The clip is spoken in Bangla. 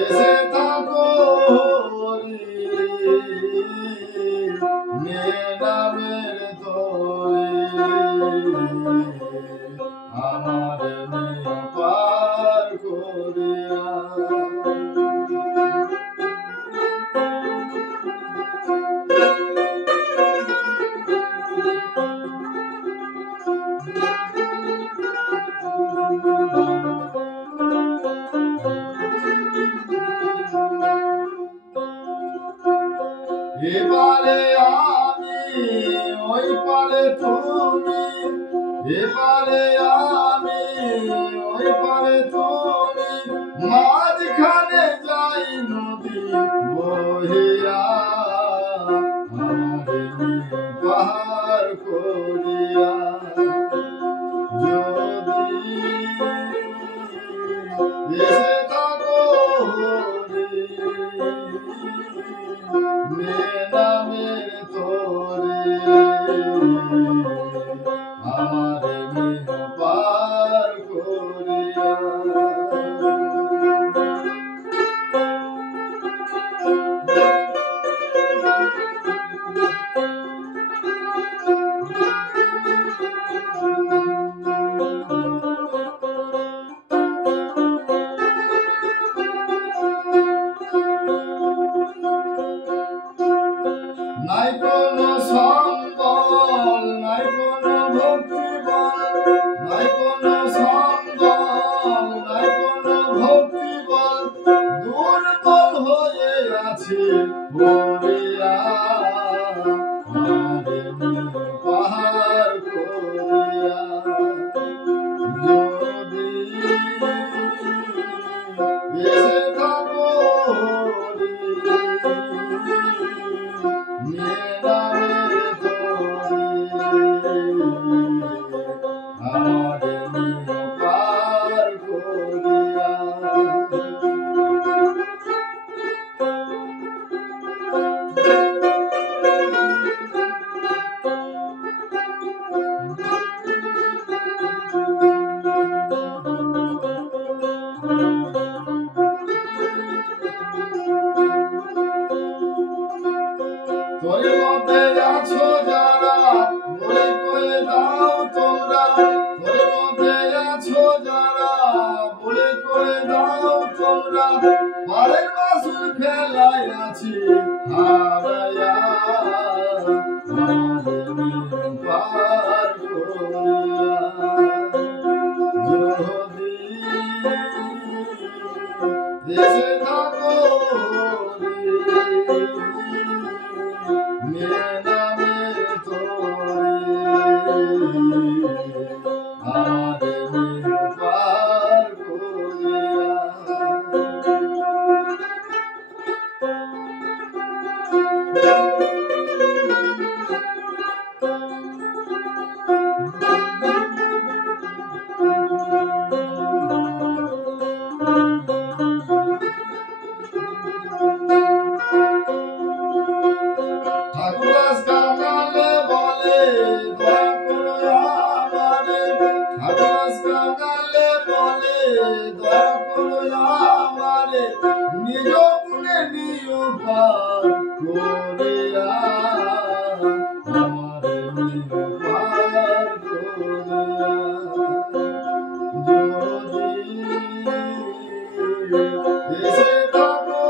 এসে থাকো নামের তোরে আমার পার করিয়া এবারে আমি ওই পারে তুমি এবারে আমি ওই পারে তুমি মাঝখানে যাই নদী বহিয়া আমারে পার করিয়া যদি এসে থাকো নামের তোরে আমারে পার করিয়া নাই কোনো সম্বল নাই কোনো ভক্তি বল নাই কোনো সম্বল নাই কোনো ভক্তি বল দুর্বল হয়ে আছি পড়িয়া আমারে পার করিয়া যদি এসে থাকো নামের তোরে আমারে পার করিয়া তোর মধ্যে আছো যারা বলে কয়ে দাও তোমরা তোর মধ্যে আছো যারা বলে কয়ে দাও তোমরা পারের বাসুর ফেলায় আছি হারায়া আমারে পার করিয়া যদি এসে থাকো নামের তোরে আমারে পার করিয়া ঠাকুরাস কাঙালে বলে দয়া করো আমারে ঠাকুরাস কাঙালে বলে দয়া করো আমারে নিজ গুণে নিও পার করিয়া আমারে পার করিয়া যদি এসে থাকো